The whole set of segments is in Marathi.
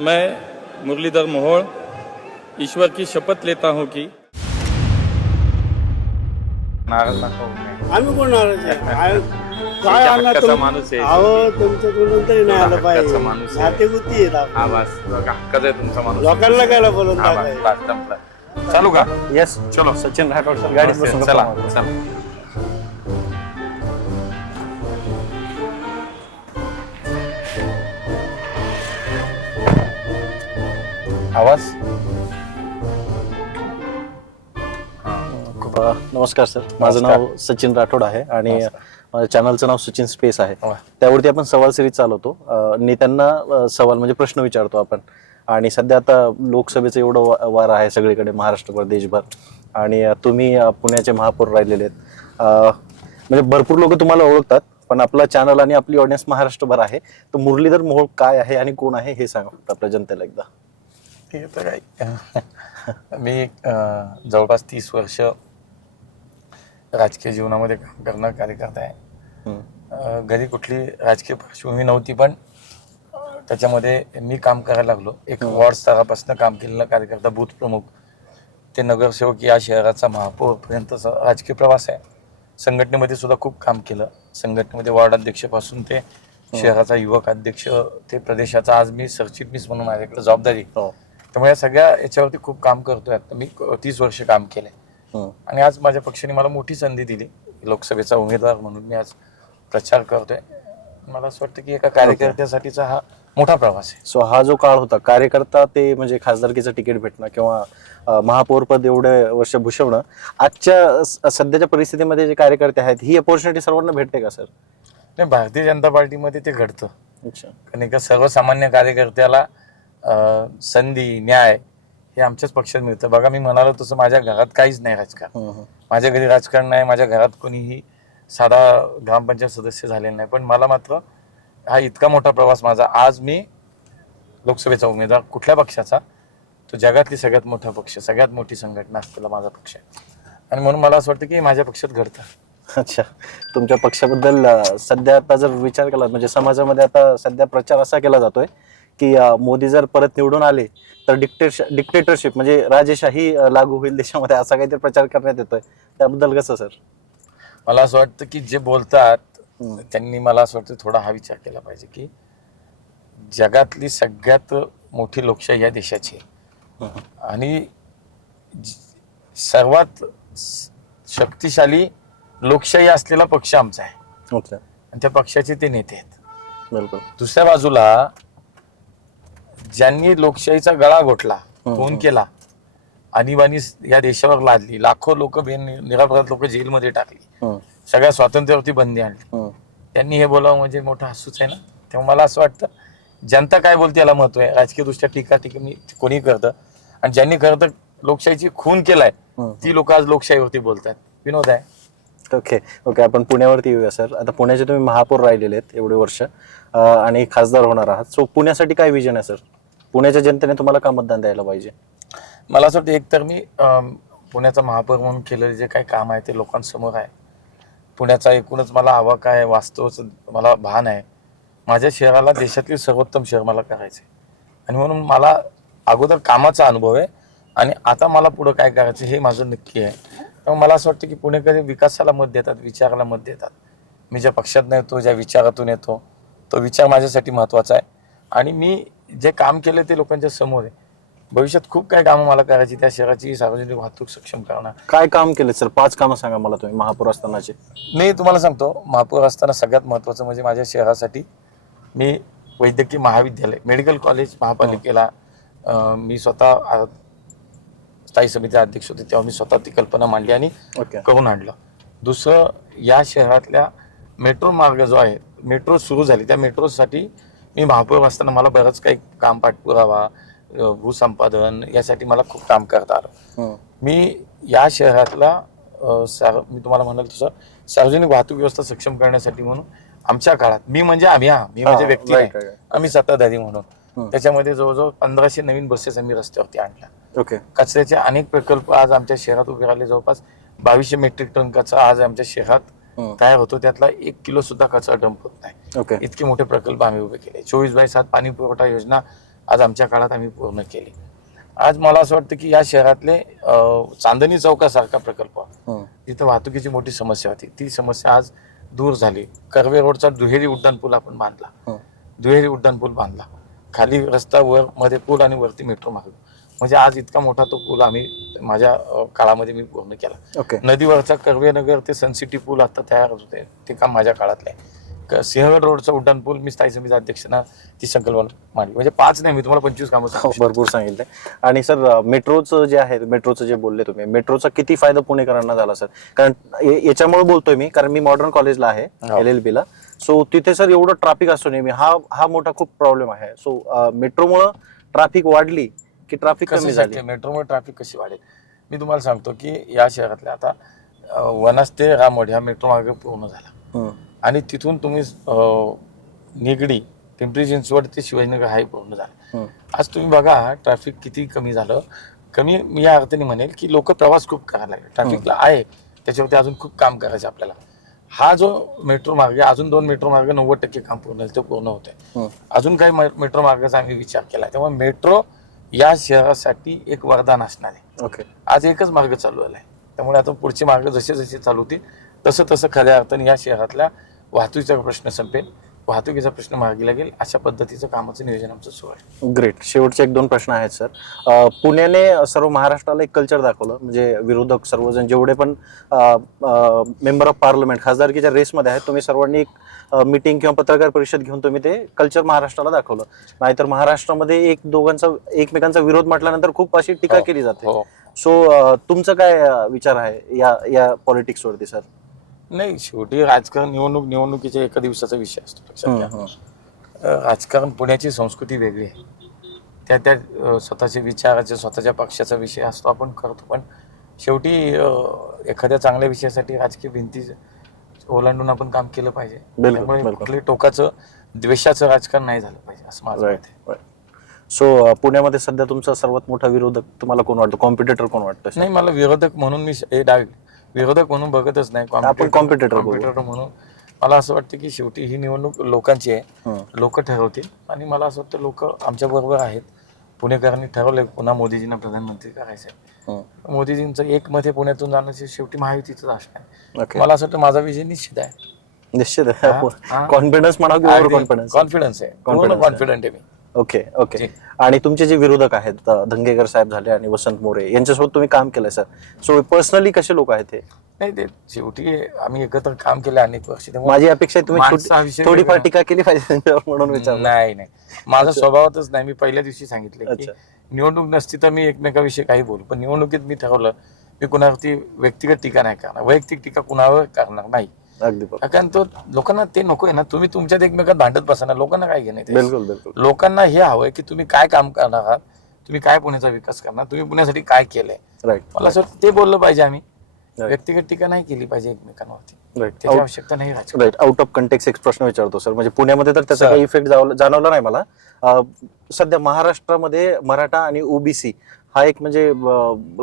मैं मुरलीधर मोहोळ ईश्वर की शपथ लेता हूं कि नाराज नका होऊ नये. आम्ही कोण नाराज आहे काय तुमच्या आणणार हक्काचा माणूस आहे. अहो तुमच्याकडून तरी नाही आलं हक्काचा माणूस पाहिजे आहे. नातेगुती आहेत आपण. हा बस बघा, हक्काचा आहे तुमचा माणूस. लोकांना काय बोलून हा बस, टाकायचं बस, संपलं. चालू का? येस चलो सचिन राठोड सर गाडीत बसून चला गप्पा मारू. चला. आवाज नमस्कार सर, माझं नमस्कार. नाव सचिन राठोड आहे आणि माझ्या चॅनलचं नाव सचिन स्पेस आहे. वा. त्यावरती आपण सवाल सिरीज चालवतो. नेत्यांना सवाल म्हणजे प्रश्न विचारतो आपण. आणि सध्या आता लोकसभेचं एवढं वार आहे सगळीकडे, महाराष्ट्रभर, देशभर. आणि तुम्ही पुण्याचे महापौर राहिलेले आहेत. म्हणजे भरपूर लोक तुम्हाला ओळखतात, पण आपला चॅनल आणि आपली ऑडियन्स महाराष्ट्रभर आहे. तर मुरलीधर मोहोळ काय आहे आणि कोण आहे हे सांगा आपल्या जनतेला एकदा. ठीक आहे. तर काय मी जवळपास 30 वर्ष राजकीय जीवनामध्ये काम करणारा कार्यकर्ता आहे. घरी कुठली राजकीय पार्श्वभूमी नव्हती, पण त्याच्यामध्ये मी काम करायला लागलो. एक वॉर्ड स्तरापासून काम केलेला कार्यकर्ता, बूथ प्रमुख ते नगरसेवक, या शहराचा महापौरपर्यंतचा राजकीय प्रवास आहे. संघटनेमध्ये सुद्धा खूप काम केलं. संघटनेमध्ये वॉर्ड अध्यक्षपासून ते शहराचा युवक अध्यक्ष ते प्रदेशाचा, आज मी सरचिटणीस म्हणून माझ्याकडे जबाबदारी. त्यामुळे या सगळ्या याच्यावरती खूप काम करतोय. आता मी 30 वर्ष काम केले आणि आज माझ्या पक्षाने मला मोठी संधी दिली लोकसभेचा उमेदवार म्हणून मी आज प्रचार करतोय. मला असं वाटतं की एका कार्यकर्त्यासाठीचा हा मोठा प्रवास आहे. सो हा जो काळ होता कार्यकर्ता ते म्हणजे खासदारकीचं तिकीट भेटणं किंवा महापौर पद एवढे वर्ष भूषवणं, आजच्या सध्याच्या परिस्थितीमध्ये जे कार्यकर्ते आहेत ही अपॉर्च्युनिटी सर्वांना भेटते का सर? नाही, भारतीय जनता पार्टीमध्ये ते घडतं. अच्छा. कारण एका सर्वसामान्य कार्यकर्त्याला संधी, न्याय हे आमच्याच पक्षात मिळतं. बघा, मी म्हणालो तसं माझ्या घरात काहीच नाही राजकारण. माझ्या घरी राजकारण नाही, माझ्या घरात कोणीही साधा ग्रामपंचायत सदस्य झालेला नाही. पण मला मात्र हा इतका मोठा प्रवास माझा, आज मी लोकसभेचा उमेदवार कुठल्या पक्षाचा, तो जगातली सगळ्यात मोठा पक्ष, सगळ्यात मोठी संघटना असलेला माझा पक्ष आहे. आणि म्हणून मला असं वाटतं की माझ्या पक्षात घडतं. अच्छा. तुमच्या पक्षाबद्दल सध्या आता जर विचार केला म्हणजे समाजामध्ये आता सध्या प्रचार असा केला जातोय की मोदी जर परत निवडून आले तर डिक्टेटरशिप म्हणजे राजेशाही लागू होईल देशामध्ये, असा काहीतरी प्रचार करण्यात येतोय. त्याबद्दल कसं सर? मला असं वाटतं की जे बोलतात त्यांनी, मला असं वाटतं थोडा हा विचार केला पाहिजे की जगातली सगळ्यात मोठी लोकशाही या देशाची आहे आणि सर्वात शक्तिशाली लोकशाही असलेला पक्ष आमचा आहे. ओके. आणि त्या पक्षाचे ते नेते आहेत. बिलकुल. दुसऱ्या बाजूला ज्यांनी लोकशाहीचा गळा घोटला, खून केला, आणीबाणी या देशावर लादली, लाखो लोक निरपराध लोक जेलमध्ये टाकली, सगळ्या स्वातंत्र्यावरती बंदी आणली, त्यांनी हे बोलावं म्हणजे मोठं हसूच आहे ना. तेव्हा मला असं वाटतं जनता काय बोलते याला महत्व आहे. राजकीय दृष्ट्या टीका कोणी करतं, आणि ज्यांनी खरं तर लोकशाहीची खून केलाय ती लोक आज लोकशाहीवरती बोलतात. विनोद आहे. Okay okay. आपण पुण्यावरती येऊया सर. आता पुण्याचे तुम्ही महापौर राहिलेले आहेत एवढे वर्ष आणि खासदार होणार आहात. सो पुण्यासाठी काय विजन आहे सर? पुण्याच्या जनतेने तुम्हाला का मतदान द्यायला पाहिजे? मला असं वाटतं एक तर मी पुण्याचा महापौर म्हणून केलेलं जे काही काम आहे ते लोकांसमोर आहे. पुण्याचा एकूणच मला हवा काय, वास्तवच मला भान आहे. माझ्या शहराला देशातील सर्वोत्तम शहर मला करायचं आहे आणि म्हणून मला अगोदर कामाचा अनुभव आहे आणि आता मला पुढं काय करायचं हे माझं नक्की आहे. त्यामुळे मला असं वाटतं की पुणेकरी विकासाला मत देतात, विचाराला मत देतात. मी ज्या पक्षातून येतो, ज्या विचारातून येतो, तो विचार माझ्यासाठी महत्त्वाचा आहे आणि मी जे काम केलं ते लोकांच्या समोर आहे. भविष्यात खूप काही कामं मला करायची, त्या शहराची सार्वजनिक वाहतूक सक्षम करणं. काय काम केले सर? 5 कामं सांगा मला तुम्ही महापौर असतानाचे. मी तुम्हाला सांगतो, महापौर असताना सगळ्यात महत्त्वाचं म्हणजे माझ्या शहरासाठी मी वैद्यकीय महाविद्यालय, मेडिकल कॉलेज महापालिकेला मी स्वतः स्थायी समिती अध्यक्ष होते तेव्हा मी स्वतः ती कल्पना मांडली आणि करून आणलं. दुसरं, या शहरातल्या मेट्रो मार्ग जो आहे, मेट्रो सुरू झाली, त्या मेट्रोसाठी मी महापौर असताना मला बरंच काही काम, पाठपुरावा, भूसंपादन यासाठी मला खूप काम करता आलं. मी या शहरातला मी तुम्हाला म्हणाल तसं सार्वजनिक वाहतूक व्यवस्था सक्षम करण्यासाठी म्हणून आमच्या काळात, मी म्हणजे व्यक्ती आहे, आम्ही सत्ताधारी म्हणून त्याच्यामध्ये जवळजवळ 1500 नवीन बसेस आम्ही रस्त्यावरती आणल्या. ओके. कचऱ्याचे अनेक प्रकल्प आज आमच्या शहरात उभे राहिले. जवळपास 2200 मेट्रिक टन कचरा आज आमच्या शहरात तयार होतो, त्यातला 1 किलो सुद्धा कचरा डंप होत नाही. ओके. इतके मोठे प्रकल्प आम्ही उभे केले. 24/7 पाणी पुरवठा योजना आज आमच्या काळात आम्ही पूर्ण केली. आज मला असं वाटतं की या शहरातले चांदणी चौकासारखा प्रकल्प तिथं वाहतुकीची मोठी समस्या होती, ती समस्या आज दूर झाली. कर्वे रोडचा दुहेरी उड्डाणपूल आपण बांधला, दुहेरी उड्डाणपूल बांधला, खाली रस्ता वर मध्ये पूल आणि वरती मेट्रो मार्ग. म्हणजे आज इतका मोठा तो पूल आम्ही माझ्या काळामध्ये मी पूर्ण केला. नदीवरचा कर्वेनगर ते सनसिटी पूल आता तयार होते, ते काम माझ्या काळातलं आहे. सिंहगड रोडचा उड्डाण पूल मी स्थायी समिती अध्यक्षांना ती संकल्पना मांडली. म्हणजे 5 नाही, मी तुम्हाला 25 कामं भरपूर सांगितले. आणि सर मेट्रोचं जे आहे, मेट्रोचं जे बोलले तुम्ही, मेट्रोचा किती फायदा पुणेकरांना झाला सर? कारण याच्यामुळे बोलतोय मी, कारण मी मॉडर्न कॉलेजला आहे LLB ला. सो तिथे सर एवढं ट्रॅफिक असतो नेहमी, हा मोठा खूप प्रॉब्लेम आहे. सो मेट्रोमुळे ट्रॅफिक वाढली की ट्रॅफिक कमी झाली? मेट्रोमुळे ट्रॅफिक कशी वाढेल मी तुम्हाला सांगतो की या शहरातल्या आता वनाज ते रामोड हा मेट्रो मार्ग पूर्ण झाला आणि तिथून तुम्ही निगडी, पिंपरी चिंचवड ते शिवाजीनगर हाही पूर्ण झाला. आज तुम्ही बघा ट्रॅफिक किती कमी झालं. कमी मी या अर्थाने म्हणेल की लोक प्रवास खूप करायला लागले, ट्रॅफिकला आहे त्याच्यावरती अजून खूप काम करायचं आपल्याला. हा जो मेट्रो मार्ग आहे, अजून 2 मेट्रो मार्ग 90% काम पूर्ण झालं, ते पूर्ण होतंय. अजून काही मेट्रो मार्गाचा आम्ही विचार केला, त्यामुळे मेट्रो या शहरासाठी एक वरदान असणार आहे. आज एकच मार्ग चालू आहे, त्यामुळे आता पुढचे मार्ग जसे जसे चालू होतील तसं तसं खऱ्या अर्थाने या शहरातल्या वाहतुकीचा प्रश्न संपेल, वाहतुकीचा प्रश्न मार्गी लागेल. अशा पद्धतीचं कामाचं नियोजन आमचं सुरू आहे. ग्रेट. शेवटचे 1-2 प्रश्न आहेत सर. पुण्याने सर्व महाराष्ट्राला एक कल्चर दाखवलं, म्हणजे विरोधक सर्वजण जेवढे पण मेंबर ऑफ पार्लमेंट खासदारकीच्या रेसमध्ये आहेत, तुम्ही सर्वांनी एक मीटिंग किंवा पत्रकार परिषद घेऊन तुम्ही ते कल्चर महाराष्ट्राला दाखवलं. नाहीतर महाराष्ट्रामध्ये एकमेकांचा विरोध म्हटल्यानंतर खूप अशी टीका केली जाते. सो तुमचं काय विचार आहे या पॉलिटिक्स वरती सर? नाही, शेवटी राजकारण निवडणुकीच्या एका दिवसाचा विषय असतो. लक्षात घ्या, राजकारण पुण्याची संस्कृती वेगळी आहे, त्या स्वतःच्या विचाराचे स्वतःच्या पक्षाचा विषय असतो, आपण करतो. पण शेवटी एखाद्या चांगल्या विषयासाठी राजकीय भिंती ओलांडून आपण काम केलं पाहिजे. त्यामुळे कुठल्याही टोकाचं द्वेषाचं राजकारण नाही झालं पाहिजे असं माझं मत आहे. सो पुण्यामध्ये सध्या तुमचा सर्वात मोठा विरोधक तुम्हाला कोण वाटतो, कॉम्पिटिटर कोण वाटतं? नाही, मला विरोधक म्हणून मी विरोधक म्हणून बघतच नाही, कॉम्पिटिटर म्हणून मला असं वाटतं की शेवटी ही निवडणूक लोकांची आहे, लोक ठरवतील. आणि मला असं वाटतं लोक आमच्या बरोबर आहेत. पुणेकरांनी ठरवलंय पुन्हा मोदीजींना प्रधानमंत्री करायचंय. मोदीजींचं एक मत हे पुण्यातून जाणं शेवटी महायुतीचं असणार आहे. मला असं वाटतं माझा विजय निश्चित आहे. निश्चित आहे. कॉन्फिडन्स म्हणा की ओव्हर कॉन्फिडन्स? कॉन्फिडन्स आहे, कॉन्फिडंट आहे मी. ओके. आणि तुमचे जे विरोधक आहेत, धंगेकर साहेब झाले आणि वसंत मोरे, यांच्यासोबत तुम्ही काम केलंय सर. सो पर्सनली कसे लोक आहेत ते? नाही, ते शेवटी आम्ही एकत्र काम केलं अनेक वर्ष. माझी अपेक्षा आहे तुम्ही थोडीफार टीका केली पाहिजे म्हणून विचार. नाही, माझा स्वभावच नाही. मी पहिल्या दिवशी सांगितलं की निवडणूक नसती तर मी एकमेकाविषयी काही बोलू, पण निवडणुकीत मी ठरवलं मी कुणावरती व्यक्तिगत टीका नाही करणार, वैयक्तिक टीका कुणावर करणार नाही. कारण तो लोकांना ते नको आहे ना. तुम्ही तुमच्यात एकमेकात भांडत बसणार, लोकांना काय घेणं? बिलकुल. लोकांना हे हवंय की तुम्ही काय काम करणार आहात, तुम्ही काय पुण्याचा विकास करणार, तुम्ही पुण्यासाठी काय केलंय. मला असं ते बोललं पाहिजे. आम्ही व्यक्तिगत टीका नाही केली पाहिजे एकमेकांवरती, त्याची आवश्यकता नाही. राईट. आउट ऑफ कंटेक्स्ट एक प्रश्न विचारतो सर, म्हणजे पुण्यामध्ये तर त्याचा काही इफेक्ट जाणवला नाही मला. सध्या महाराष्ट्रामध्ये मराठा आणि ओबीसी हा एक म्हणजे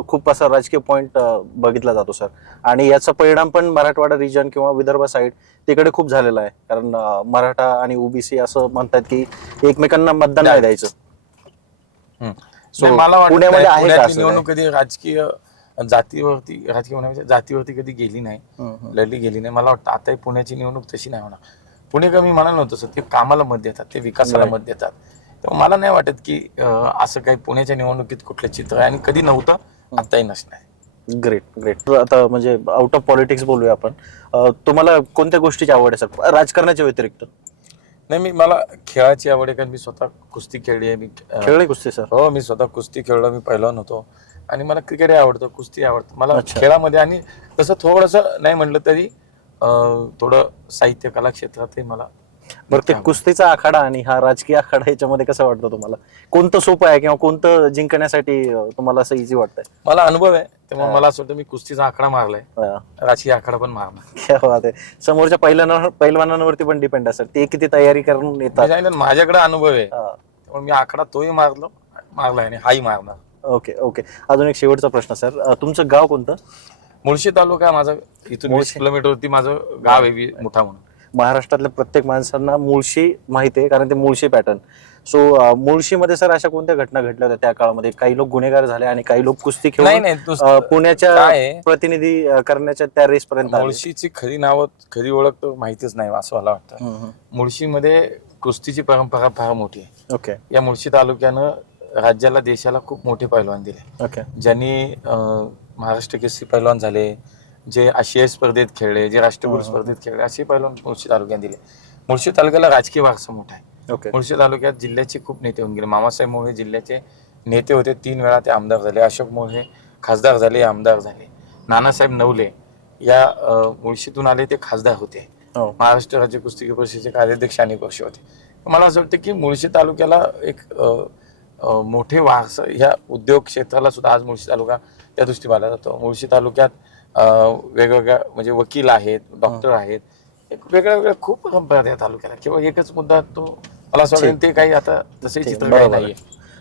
खूप असा राजकीय पॉइंट बघितला जातो सर. आणि याचा परिणाम पण मराठवाडा रिजन किंवा विदर्भ साईड तिकडे खूप झालेला आहे. कारण मराठा आणि ओबीसी असं म्हणतात की एकमेकांना मतदान नाही द्यायचं. मला वाटतं निवडणूक कधी राजकीय जातीवरती कधी गेली नाही, लढली गेली नाही. मला वाटतं आता पुण्याची निवडणूक तशी नाही होणार. पुणे कमी म्हणाल नव्हतं सर, ते कामाला मत देतात, ते विकासाला मत देतात. तर मला नाही वाटत की असं काही पुण्याच्या निवडणुकीत कुठलं चित्र आहे, आणि कधी नव्हतं, आताही नसणार. ग्रेट. आता म्हणजे आउट ऑफ पॉलिटिक्स बोलूया आपण. तुम्हाला कोणत्या गोष्टीची आवड आहे सर राजकारणाच्या व्यतिरिक्त? नाही, मला खेळाची आवड आहे, कारण मी स्वतः कुस्ती खेळली आहे. मी खेळली कुस्ती सर? हो, मी स्वतः कुस्ती खेळलो, मी पहिलवान होतो. आणि मला क्रिकेट आवडतं, कुस्ती आवडतं मला खेळामध्ये. आणि तसं थोडंसं नाही म्हटलं तरी थोडं साहित्य कला क्षेत्रातही मला. बरं, ते कुस्तीचा आखाडा आणि हा राजकीय आखाडा याच्यामध्ये कसं वाटतं तुम्हाला? कोणतं सोपं आहे किंवा कोणतं जिंकण्यासाठी तुम्हाला असं इझी वाटतंय? मला अनुभव आहे, तेव्हा मला असं वाटतं मी कुस्तीचा आखाडा मारलाय, राजकीय आखाडा पण मारला. क्या बात आहे. समोरच्या पैलवानांवरती पण डिपेंड आहे सर, ते किती तयारी करून येतात. माझ्याकडे अनुभव आहे, त्यामुळे मी आखाडा तोही मारलाय आणि हाही मारणार. ओके. अजून एक शेवटचा प्रश्न सर, तुमचं गाव कोणतं? मुळशी तालुका माझा, इथून 20 किलोमीटरवरती माझं गाव आहे मोठा म्हणून. महाराष्ट्रातल्या प्रत्येक माणसांना मुळशी माहिती आहे, कारण ते मुळशी पॅटर्न. सो मुळशीमध्ये सर अशा कोणत्या घटना घडल्या होत्या त्या काळामध्ये? काही लोक गुन्हेगार झाले आणि काही लोक कुस्ती नाही खेळून नाही पुण्याच्या काय आहे? प्रतिनिधी करण्याच्या त्या रेस पर्यंत आले. मुळशीची खरी नावं खरी ओळख तर माहितीच नाही असं मला वाटतं. मुळशीमध्ये कुस्तीची परंपरा फार मोठी आहे. ओके या मुळशी तालुक्यानं राज्याला देशाला खूप मोठे पैलवान दिले, ओके ज्यांनी महाराष्ट्र केसरी पैलवान झाले, जे आशियाई स्पर्धेत खेळले, जे राष्ट्रकुल स्पर्धेत खेळले, असे पैलवान मुळशी तालुक्यात दिले. मुळशी तालुक्याला राजकीय वारसा मोठा आहे. ओके मुळशी तालुक्यात जिल्ह्याचे खूप नेते होऊन गेले. मामासाहेब मोहे जिल्ह्याचे नेते होते, 3 वेळा ते आमदार झाले. अशोक मोहे खासदार झाले, आमदार झाले. नानासाहेब नवले या मुळशीतून आले, ते खासदार होते. हो महाराष्ट्र राज्य कुस्ती परिषदेचे कार्याध्यक्ष अनेक वर्ष होते. मला असं वाटतं की मुळशी तालुक्याला एक मोठे वारसा ह्या उद्योग क्षेत्राला सुद्धा आज मुळशी तालुका त्या दृष्टी पाहिला जातो. मुळशी तालुक्यात वेगवेगळ्या म्हणजे वकील आहेत, डॉक्टर आहेत, एक वेगळ्या खूप परंपरा आहेत या तालुक्याला. किंवा एकच मुद्दा तो मला असं वाटतं ते काही आता तसे चित्र काही नाहीये,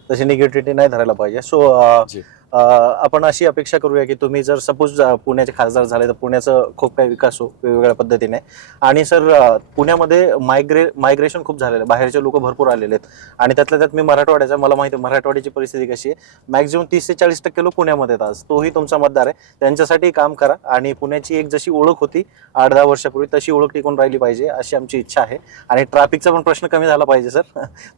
तशी निगेटिव्हिटी नाही धरायला पाहिजे. सो जी. आपण अशी अपेक्षा करूया की तुम्ही जर सपोज पुण्याचे खासदार झाले तर पुण्याचं खूप काही विकास हो वेगवेगळ्या पद्धतीने. आणि सर पुण्यामध्ये मायग्रेशन खूप झालेलं आहे, बाहेरचे लोक भरपूर आलेले आहेत. आणि त्यातल्या त्यात मी मराठवाड्याचा, मला माहिती आहे मराठवाड्याची परिस्थिती कशी आहे. मॅक्झिमम 30 ते 40% लोक पुण्यामध्ये आहेत आज. तोही तुमचा मतदार आहे, त्यांच्यासाठी काम करा. आणि पुण्याची एक जशी ओळख होती 8-10 वर्षापूर्वी तशी ओळख टिकून राहिली पाहिजे अशी आमची इच्छा आहे. आणि ट्रॅफिकचा पण प्रश्न कमी झाला पाहिजे सर,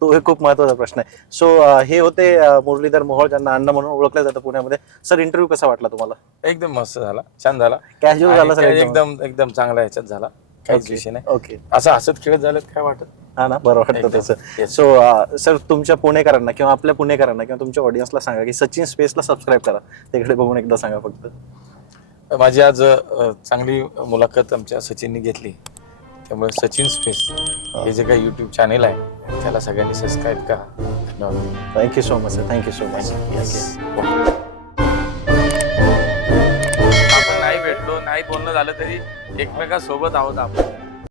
तो एक खूप महत्त्वाचा प्रश्न आहे. सो हे होते मुरलीधर मोहोळ, ज्यांना अण्णा म्हणून ओळखलं जातं पुण्यामध्ये. सर इंटरव्ह्यू कसा वाटला तुम्हाला? एकदम मस्त झाला, छान झाला, कॅज्युअल झाला सर? एकदम एकदम चांगला ह्याच्यात झाला, काहीच विषय नाही. ओके असं हसत खेळत झालं काय वाटत. हा ना, बरं वाटतं एकदम. तसं. Yes. सो सर तुमच्या पुणेकरांना किंवा आपल्या पुणेकरांना किंवा तुमच्या ऑडियन्सला सांगा की सचिन स्पेसला सबस्क्राईब करा, तिकडे बघून एकदा सांगा फक्त. माझी आज चांगली मुलाखत आमच्या सचिननी घेतली, त्यामुळे सचिन स्पेस हे जे काही YouTube चॅनेल आहे त्याला सगळ्यांनी सबस्क्राईब करा. Thank you so much sir, thank you so much. आपण नाही भेटलो, नाही बोलणं झालं तरी एकमेकांसोबत आहोत आपण.